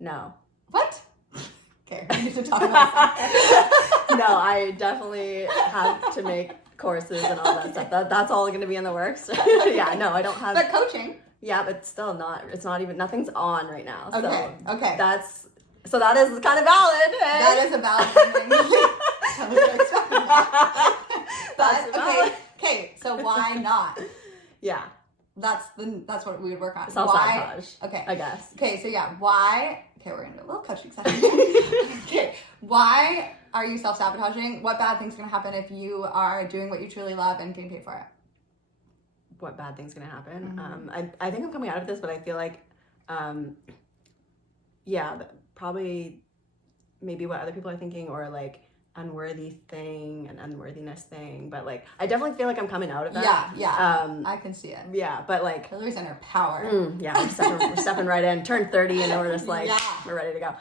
No. What? Okay, we need to talk about that. No, I definitely have to make courses and all that stuff. That's all going to be in the works. Yeah, no, I don't have. But coaching. Yeah, but still not. It's not even. Nothing's on right now. Okay. So okay. That is kind of valid. Hey? That is a valid thing. Okay. So why not? Yeah. That's what we would work on. Self-sabotage. Okay. I guess. Okay, so why? Okay, we're gonna do a little coaching session. Okay, why are you self-sabotaging? What bad things are gonna happen if you are doing what you truly love and getting paid for it? What bad things gonna happen? Mm-hmm. I think I'm coming out of this, but I feel like, probably maybe what other people are thinking, or like unworthy thing and unworthiness thing, but like I definitely feel like I'm coming out of that. I can see it. Yeah, but like Hillary's in her power. we're stepping right in. Turn 30 and we're just like we're ready to go.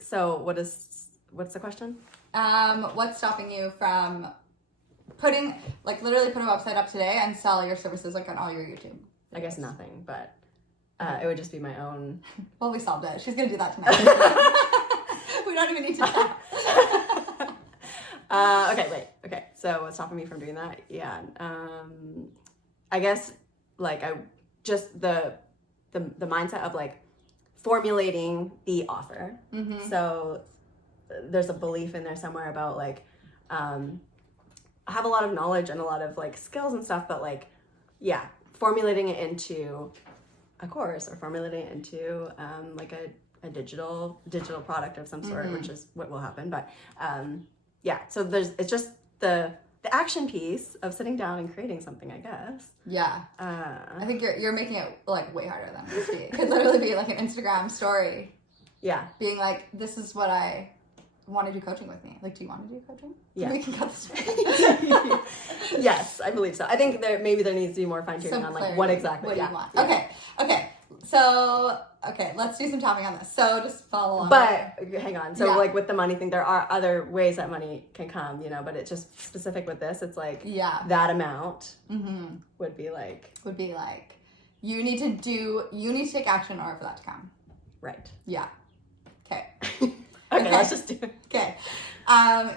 So what's the question? What's stopping you from literally put a website up today and sell your services like on all your YouTube? I guess nothing, but it would just be my own. Well, we solved it. She's gonna do that tonight. We don't even need to chat. Okay. So what's stopping me from doing that? Yeah. I guess like I just the mindset of like formulating the offer. So there's a belief in there somewhere about like I have a lot of knowledge and a lot of like skills and stuff, but like formulating it into a course or formulating it into like a digital product of some sort, which is what will happen. But so it's just the action piece of sitting down and creating something, I guess. I think you're making it like way harder than it would be. It could literally be like an Instagram story being like, this is what I want to do coaching with me. Like, do you want to do coaching? Yeah. We can cut this. Yes, I believe so. I think there needs to be more fine-tuning on like what exactly you want. Okay. So, let's do some tapping on this. So just follow along. But hang on. So like with the money thing, there are other ways that money can come, but it's just specific with this. It's like that amount would be like you need to take action in order for that to come. Right. Yeah. Okay. Okay, let's just do it. Okay.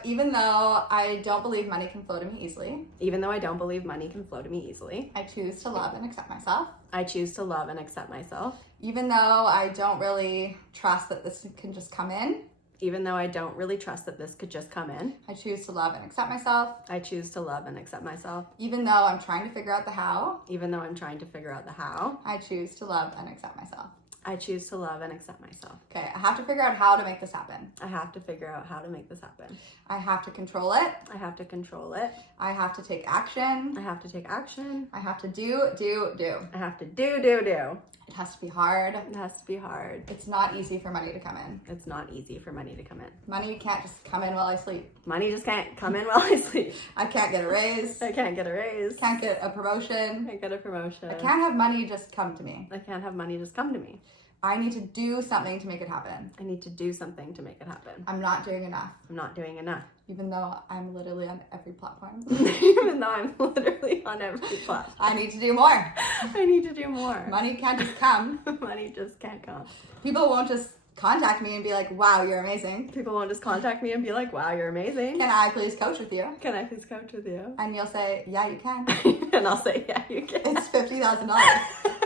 Even though I don't believe money can flow to me easily. Even though I don't believe money can flow to me easily. I choose to love and accept myself. I choose to love and accept myself. Even though I don't really trust that this can just come in. Even though I don't really trust that this could just come in. I choose to love and accept myself. I choose to love and accept myself. Even though I'm trying to figure out the how. Even though I'm trying to figure out the how. I choose to love and accept myself. I choose to love and accept myself. Okay, I have to figure out how to make this happen. I have to figure out how to make this happen. I have to control it. I have to control it. I have to take action. I have to take action. I have to do. I have to do. It has to be hard. It has to be hard. It's not easy for money to come in. It's not easy for money to come in. Money can't just come in while I sleep. Money just can't come in while I sleep. I can't get a raise. I can't get a raise. Can't get a promotion. Can't get a promotion. I can't have money just come to me. I can't have money just come to me. I need to do something to make it happen. I need to do something to make it happen. I'm not doing enough. I'm not doing enough. Even though I'm literally on every platform. Even though I'm literally on every platform. I need to do more. I need to do more. Money can't just come. Money just can't come. People won't just contact me and be like, wow, you're amazing. People won't just contact me and be like, wow, you're amazing. Can I please coach with you? Can I please coach with you? And you'll say, yeah, you can. And I'll say, yeah, you can. It's $50,000.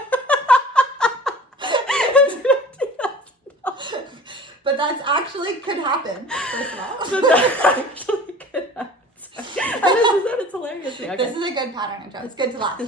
But that's actually could happen, first of all. But that actually could happen. It's hilarious. Okay. This is a good pattern intro. It's good to laugh.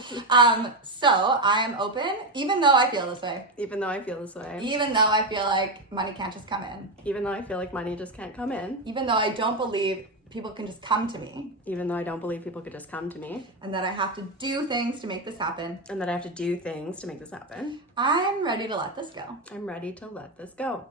So I am open, even though I feel this way. Even though I feel this way. Even though I feel like money can't just come in. Even though I feel like money just can't come in. Even though I don't believe people can just come to me. Even though I don't believe people could just come to me. And that I have to do things to make this happen. And that I have to do things to make this happen. I'm ready to let this go. I'm ready to let this go.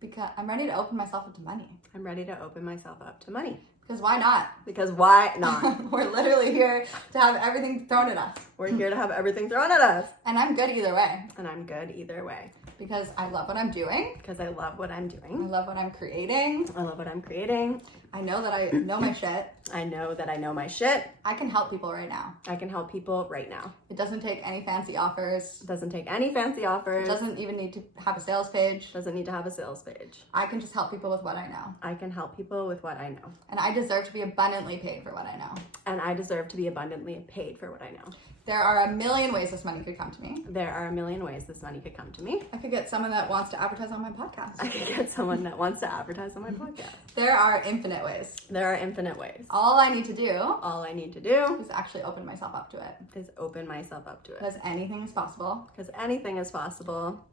Because I'm ready to open myself up to money. I'm ready to open myself up to money. Because why not? Because why not? We're literally here to have everything thrown at us. We're here to have everything thrown at us. And I'm good either way. And I'm good either way. Because I love what I'm doing. Because I love what I'm I doing. love what I'm creating. I love what I'm creating. I know that I know my shit. I know that I know my shit. I can help people right now. I can help people right now. It doesn't take any fancy offers. It doesn't take any fancy offers. It doesn't even need to have a sales page. Doesn't need to have a sales page. I can just help people with what I know. I can help people with what I know. And I deserve to be abundantly paid for what I know. And I deserve to be abundantly paid for what I know. There are a million ways this money could come to me. There are a million ways this money could come to me. I could get someone that wants to advertise on my podcast. I could get someone that wants to advertise on my podcast. There are infinite ways. There are infinite ways. All I need to do All I need to do is actually open myself up to it. is open myself up to it. Because anything is possible. Because anything is possible.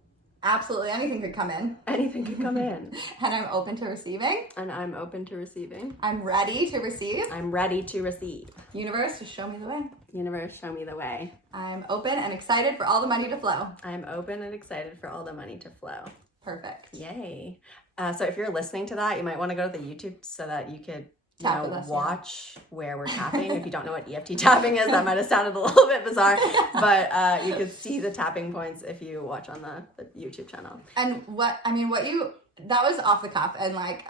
Absolutely anything could come in. Anything could come in. And I'm open to receiving. And I'm open to receiving. I'm ready to receive. I'm ready to receive. Universe, just show me the way. Universe, show me the way. I'm open and excited for all the money to flow. I'm open and excited for all the money to flow. Perfect. Yay. So if you're listening to that, you might want to go to the YouTube so that you could Tap with us, watch where we're tapping. If you don't know what EFT tapping is, that might have sounded a little bit bizarre, but you could see the tapping points if you watch on the YouTube channel. And that was off the cuff, and like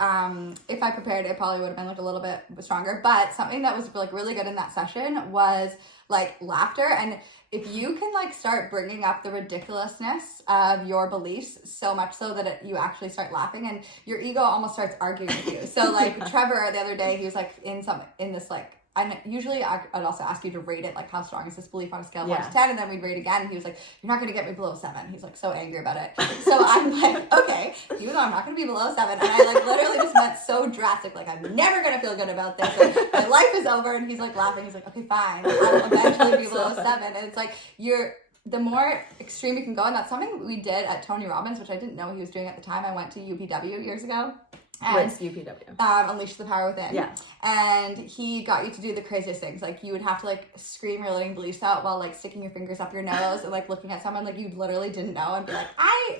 if I prepared, it probably would have been like a little bit stronger, but something that was like really good in that session was like laughter. And if you can like start bringing up the ridiculousness of your beliefs so much so that you actually start laughing, and your ego almost starts arguing with you. So like Trevor the other day, he was like in this like, and usually I'd also ask you to rate it, like how strong is this belief on a scale of 1 to 10, and then we'd rate again, and he was like, you're not going to get me below 7. He's like so angry about it. So I'm like, okay, even though I'm not going to be below 7, and I like literally just went so drastic, like I'm never going to feel good about this, like, my life is over, and he's like laughing, he's like, okay, fine, I'll eventually be below 7, and it's like, the more extreme you can go, and that's something we did at Tony Robbins, which I didn't know he was doing at the time. I went to UPW years ago. What's UPW? Unleash the Power Within. Yeah. And he got you to do the craziest things. Like you would have to like scream your limiting beliefs out while like sticking your fingers up your nose and like looking at someone like you literally didn't know and be like, I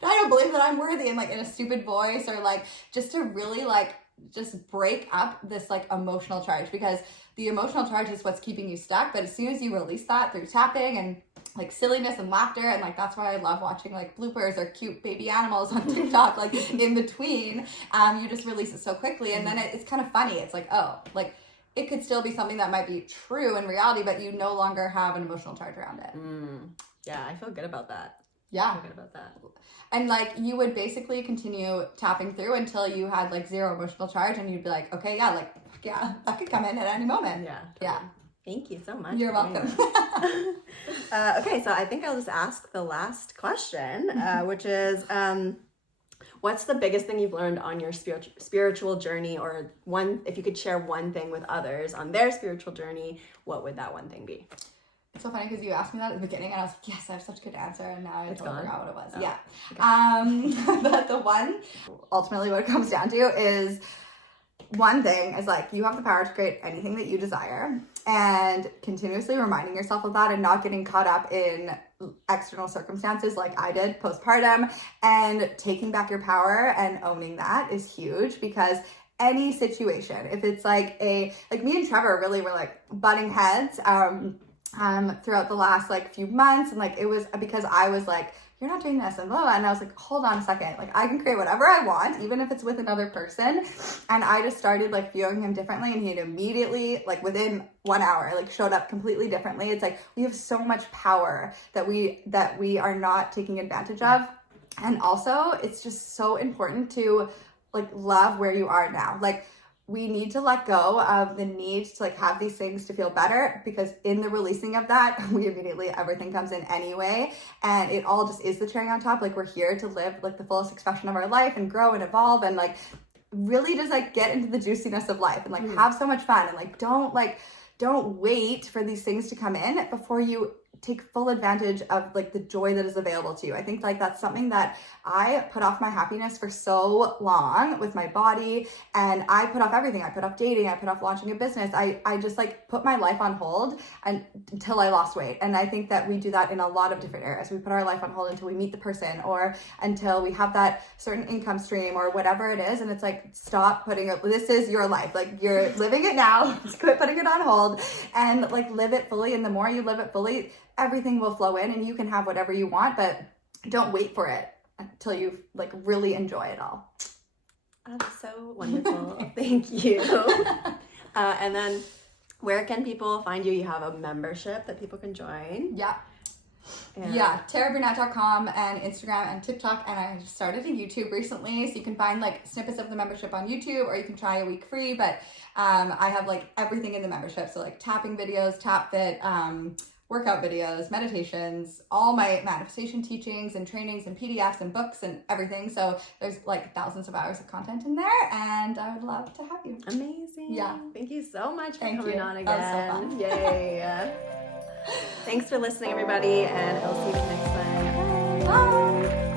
don't believe that I'm worthy, and like in a stupid voice, or like just to really like just break up this like emotional charge, because the emotional charge is what's keeping you stuck. But as soon as you release that through tapping and like silliness and laughter, and like that's why I love watching like bloopers or cute baby animals on TikTok, like in between, you just release it so quickly, and then it's kind of funny. It's like, oh, like it could still be something that might be true in reality, but you no longer have an emotional charge around it. Yeah, I feel good about that. Yeah. I feel good about that. And like you would basically continue tapping through until you had like 0 emotional charge, and you'd be like, okay, yeah, like yeah, that could come in at any moment. Yeah. Totally. Yeah. Thank you so much. You're welcome. Okay, so I think I'll just ask the last question, which is, what's the biggest thing you've learned on your spiritual journey, or if you could share one thing with others on their spiritual journey, what would that one thing be? It's so funny because you asked me that at the beginning, and I was like, yes, I have such a good answer, and now I totally forgot what it was. Oh, yeah. okay. But the one, ultimately what it comes down to is, one thing is like you have the power to create anything that you desire, and continuously reminding yourself of that and not getting caught up in external circumstances like I did postpartum, and taking back your power and owning that is huge. Because any situation, if it's like me and Trevor really were like butting heads throughout the last like few months, and like it was because I was like, you're not doing this, and blah, blah, and I was like, hold on a second, like I can create whatever I want, even if it's with another person. And I just started like viewing him differently, and he had immediately, like within 1 hour, like showed up completely differently. It's like we have so much power that we are not taking advantage of. And also it's just so important to like love where you are now. Like we need to let go of the need to like have these things to feel better, because in the releasing of that, everything comes in anyway, and it all just is the cherry on top. Like we're here to live like the fullest expression of our life and grow and evolve, and like really just like get into the juiciness of life and like have so much fun, and like don't wait for these things to come in before you take full advantage of like the joy that is available to you. I think like that's something that I put off my happiness for so long with my body, and I put off everything. I put off dating, I put off launching a business. I just like put my life on hold until I lost weight. And I think that we do that in a lot of different areas. We put our life on hold until we meet the person, or until we have that certain income stream, or whatever it is. And it's like, stop putting it, this is your life. Like you're living it now, just quit putting it on hold and like live it fully. And the more you live it fully, everything will flow in, and you can have whatever you want, but don't wait for it until you like really enjoy it all. That's so wonderful. Thank you. And then where can people find you? You have a membership that people can join. Yeah. Yeah, TaraBrunet.com and Instagram and TikTok, and I started a YouTube recently, so you can find like snippets of the membership on YouTube, or you can try a week free. But I have like everything in the membership, so like tapping videos, tap fit, workout videos, meditations, all my manifestation teachings and trainings and PDFs and books and everything. So there's like thousands of hours of content in there, and I would love to have you. Amazing. Yeah. Thank you so much for Thank coming you. on again. That was so fun. Yay. Thanks for listening, everybody, and I'll see you next time. Bye.